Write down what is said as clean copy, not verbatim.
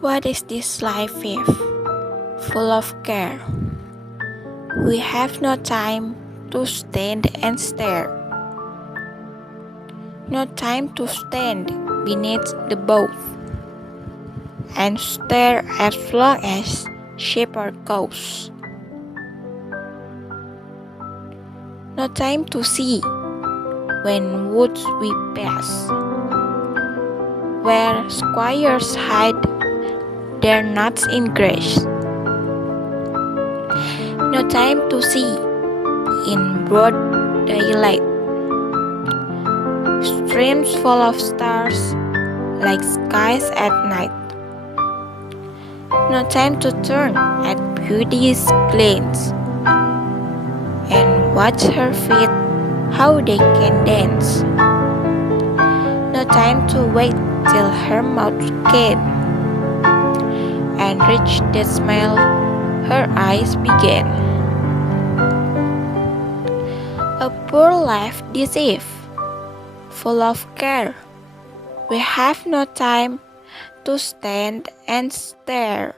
What is this life with? Full of care. We have no time to stand and stare. No time to stand beneath the bough and stare as long as shepherd goes. No time to see when woods we pass, where squires hide their nuts in grass. No time to see in broad daylight, streams full of stars like skies at night. No time to turn at beauty's glance and watch her feet how they can dance. No time to wait till her mouth can and reach the smile her eyes began. A poor life this is, full of care. We have no time to stand and stare.